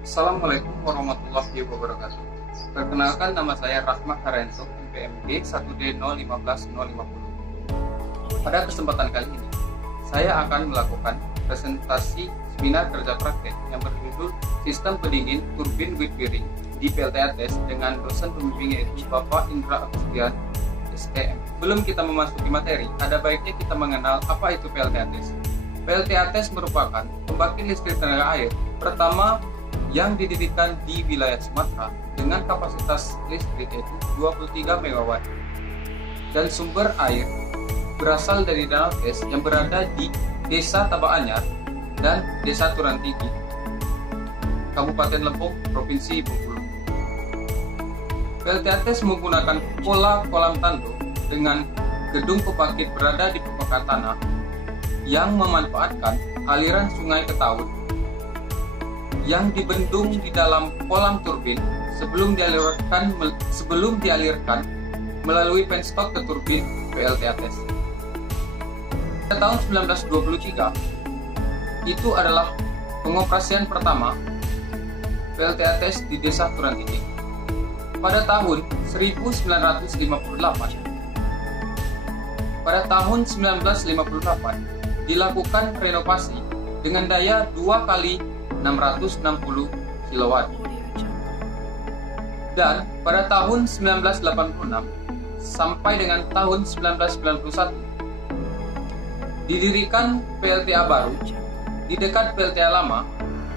Assalamualaikum warahmatullahi wabarakatuh. Perkenalkan, nama saya Rahmat Harenso, NPMG 1D015050. Pada kesempatan kali ini, saya akan melakukan presentasi seminar kerja praktek yang berjudul Sistem Pendingin Turbin with Bearing di PLTA-TES dengan dosen pembimbing yaitu Bapak Indra Agustian, STM. Sebelum kita memasuki materi, ada baiknya kita mengenal apa itu PLTA-TES. PLTA-TES merupakan pembangkit listrik tenaga air pertama yang didirikan di wilayah Sumatera dengan kapasitas listrik yaitu 23 MW dan sumber air berasal dari Danau Tes yang berada di Desa Tabaanyar dan Desa Turantigi, Kabupaten Lempung, Provinsi Bengkulu. PLTA-TES menggunakan pola kolam tanduk dengan gedung pembangkit berada di permukaan tanah yang memanfaatkan aliran sungai Ketaut yang dibendung di dalam kolam turbin sebelum dialirkan melalui penstock ke turbin PLTA-TES. Pada tahun 1923, itu adalah pengoperasian pertama PLTA-TES di Desa Turantigi. Pada tahun 1958, dilakukan renovasi dengan daya 2 kali 660 kW. Dan pada tahun 1986 sampai dengan tahun 1991 didirikan PLTA baru di dekat PLTA lama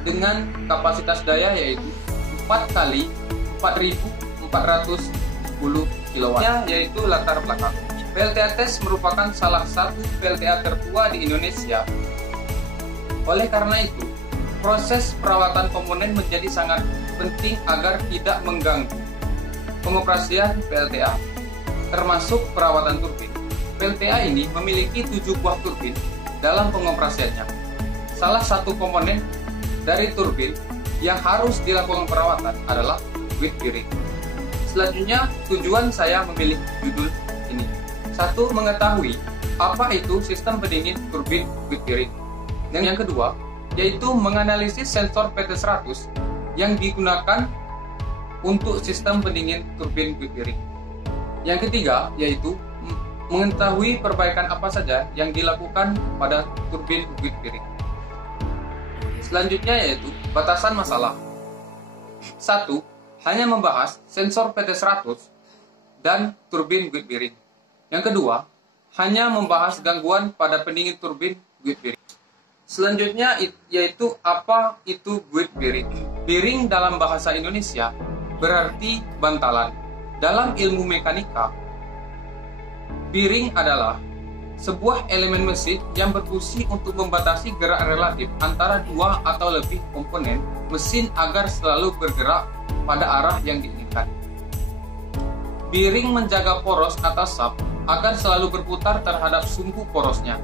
dengan kapasitas daya yaitu 4 kali 4.410 kW. Yaitu latar belakang. PLTA-TES merupakan salah satu PLTA tertua di Indonesia. Oleh karena itu, proses perawatan komponen menjadi sangat penting agar tidak mengganggu pengoperasian PLTA, termasuk perawatan turbin. PLTA ini memiliki 7 buah turbin dalam pengoperasiannya. Salah satu komponen dari turbin yang harus dilakukan perawatan adalah with bearing. Selanjutnya, tujuan saya memilih judul ini. 1. Mengetahui apa itu sistem pendingin turbin with bearing. Dan yang kedua, yaitu menganalisis sensor PT100 yang digunakan untuk sistem pendingin turbin with bearing. Yang ketiga, yaitu mengetahui perbaikan apa saja yang dilakukan pada turbin with bearing. Selanjutnya yaitu batasan masalah. 1. Hanya membahas sensor PT100 dan turbin with bearing. Yang kedua, hanya membahas gangguan pada pendingin turbin with bearing. Selanjutnya yaitu apa itu with bearing. Bearing dalam bahasa Indonesia berarti bantalan. Dalam ilmu mekanika, bearing adalah sebuah elemen mesin yang berfungsi untuk membatasi gerak relatif antara dua atau lebih komponen mesin agar selalu bergerak pada arah yang diinginkan. Bearing menjaga poros atas sub agar selalu berputar terhadap sumbu porosnya,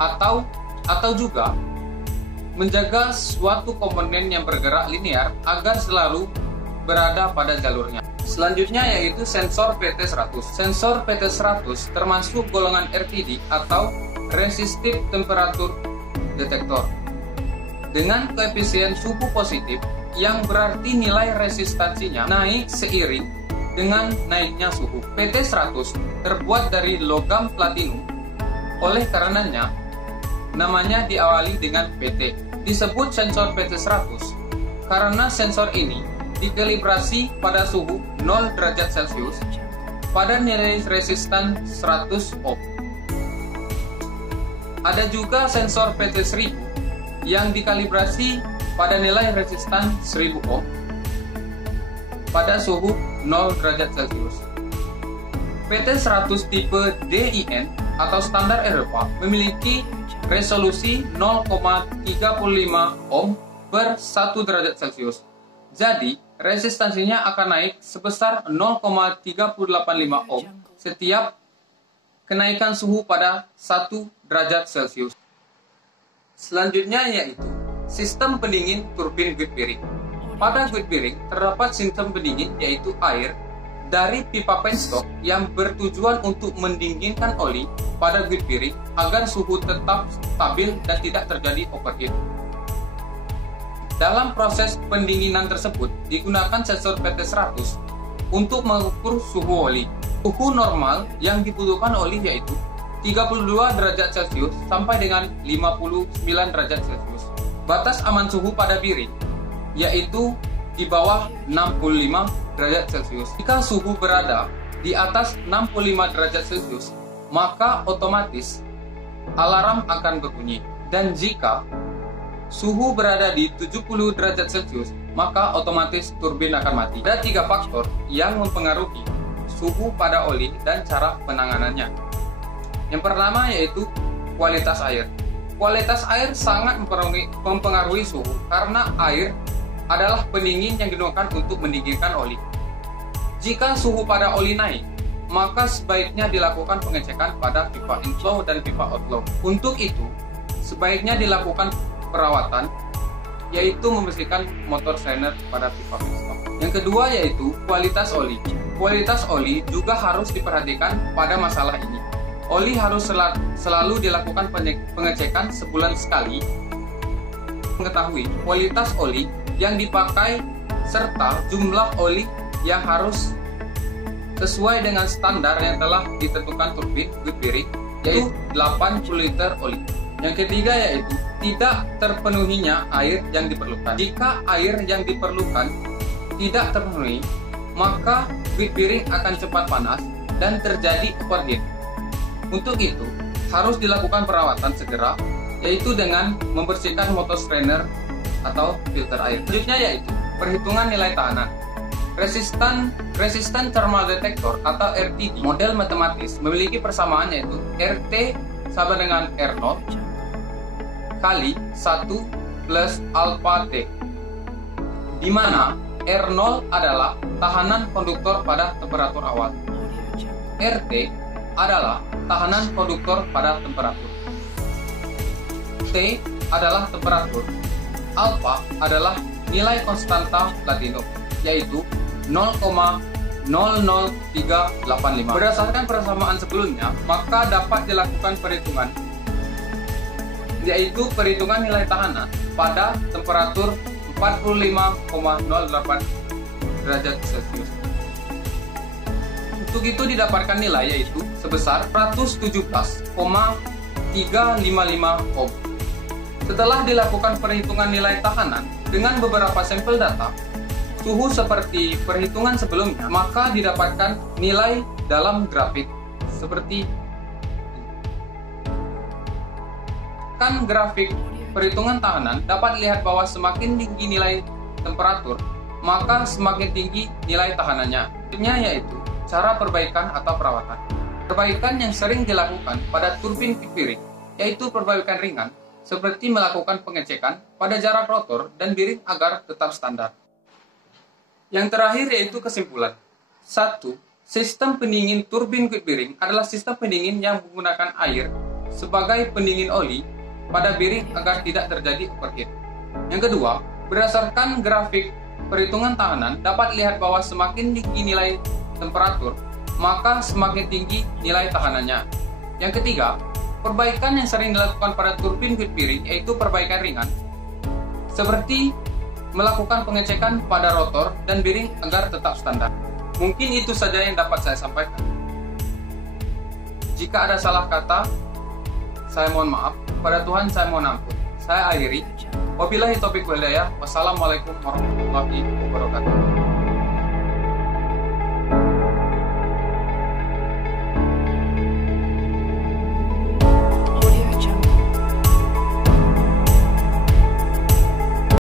atau juga menjaga suatu komponen yang bergerak linear agar selalu berada pada jalurnya. Selanjutnya yaitu sensor PT100. Sensor PT100 termasuk golongan RTD atau Resistive Temperature Detector dengan koefisien suhu positif yang berarti nilai resistansinya naik seiring dengan naiknya suhu. PT100 terbuat dari logam platinum, oleh karenanya namanya diawali dengan PT. Disebut sensor PT100 karena sensor ini dikalibrasi pada suhu 0 derajat Celcius pada nilai resistan 100 ohm. Ada juga sensor PT1000 yang dikalibrasi pada nilai resistan 1000 ohm pada suhu 0 derajat Celcius. PT100 tipe DIN atau standar Eropa memiliki resolusi 0,35 ohm per 1 derajat Celcius. Jadi, resistansinya akan naik sebesar 0,385 ohm setiap kenaikan suhu pada 1 derajat Celcius. Selanjutnya yaitu sistem pendingin turbin with bearing. Pada with bearing terdapat sistem pendingin yaitu air dari pipa penstock yang bertujuan untuk mendinginkan oli pada with bearing agar suhu tetap stabil dan tidak terjadi overheat. Dalam proses pendinginan tersebut digunakan sensor PT100 untuk mengukur suhu oli. Suhu normal yang dibutuhkan oli yaitu 32 derajat Celcius sampai dengan 59 derajat Celcius. Batas aman suhu pada piring yaitu di bawah 65 derajat Celcius. Jika suhu berada di atas 65 derajat Celcius, maka otomatis alarm akan berbunyi. Dan jika suhu berada di 70 derajat Celcius, maka otomatis turbin akan mati. Ada 3 faktor yang mempengaruhi suhu pada oli dan cara penanganannya. Yang pertama yaitu kualitas air. Kualitas air sangat mempengaruhi suhu karena air adalah pendingin yang digunakan untuk mendinginkan oli. Jika suhu pada oli naik, maka sebaiknya dilakukan pengecekan pada pipa inflow dan pipa outflow. Untuk itu, sebaiknya dilakukan perawatan, yaitu membersihkan motor strainer pada pipa inflow. Yang kedua yaitu kualitas oli. Kualitas oli juga harus diperhatikan pada masalah ini. Oli harus selalu dilakukan pengecekan sebulan sekali. Mengetahui kualitas oli yang dipakai serta jumlah oli yang harus sesuai dengan standar yang telah ditentukan turbin good bearing, yaitu 80 liter oli. Yang ketiga yaitu tidak terpenuhinya air yang diperlukan. Jika air yang diperlukan tidak terpenuhi, maka good bearing akan cepat panas dan terjadi overheat. Untuk itu, harus dilakukan perawatan segera, yaitu dengan membersihkan motor strainer atau filter air. Selanjutnya yaitu perhitungan nilai tahanan. Resistant Thermal Detector atau RTD model matematis memiliki persamaan yaitu RT sama dengan R0 kali 1 plus alpha T, di mana R0 adalah tahanan konduktor pada temperatur awal, RT adalah tahanan konduktor pada temperatur, T adalah temperatur, alpha adalah nilai konstanta Platinum yaitu 0,00385. Berdasarkan persamaan sebelumnya, maka dapat dilakukan perhitungan, yaitu perhitungan nilai tahanan pada temperatur 45,08 derajat Celcius. Untuk itu didapatkan nilai yaitu sebesar 117,355 ohm. Setelah dilakukan perhitungan nilai tahanan dengan beberapa sampel data, suhu seperti perhitungan sebelumnya, maka didapatkan nilai dalam grafik seperti kan grafik perhitungan tahanan dapat dilihat bahwa semakin tinggi nilai temperatur, maka semakin tinggi nilai tahanannya. Berikutnya yaitu cara perbaikan atau perawatan. Perbaikan yang sering dilakukan pada turbin piring yaitu perbaikan ringan, seperti melakukan pengecekan pada jarak rotor dan bearing agar tetap standar. Yang terakhir yaitu kesimpulan. 1. Sistem pendingin turbin good bearing adalah sistem pendingin yang menggunakan air sebagai pendingin oli pada bearing agar tidak terjadi overheat. Yang kedua, berdasarkan grafik perhitungan tahanan dapat dilihat bahwa semakin tinggi nilai temperatur, maka semakin tinggi nilai tahanannya. Yang ketiga, perbaikan yang sering dilakukan pada turbin good bearing yaitu perbaikan ringan, seperti melakukan pengecekan pada rotor dan bearing agar tetap standar. Mungkin itu saja yang dapat saya sampaikan. Jika ada salah kata, saya mohon maaf. Pada Tuhan saya mohon ampun. Saya akhiri. Wabillahi taufiq wal hidayah. Wassalamualaikum warahmatullahi wabarakatuh.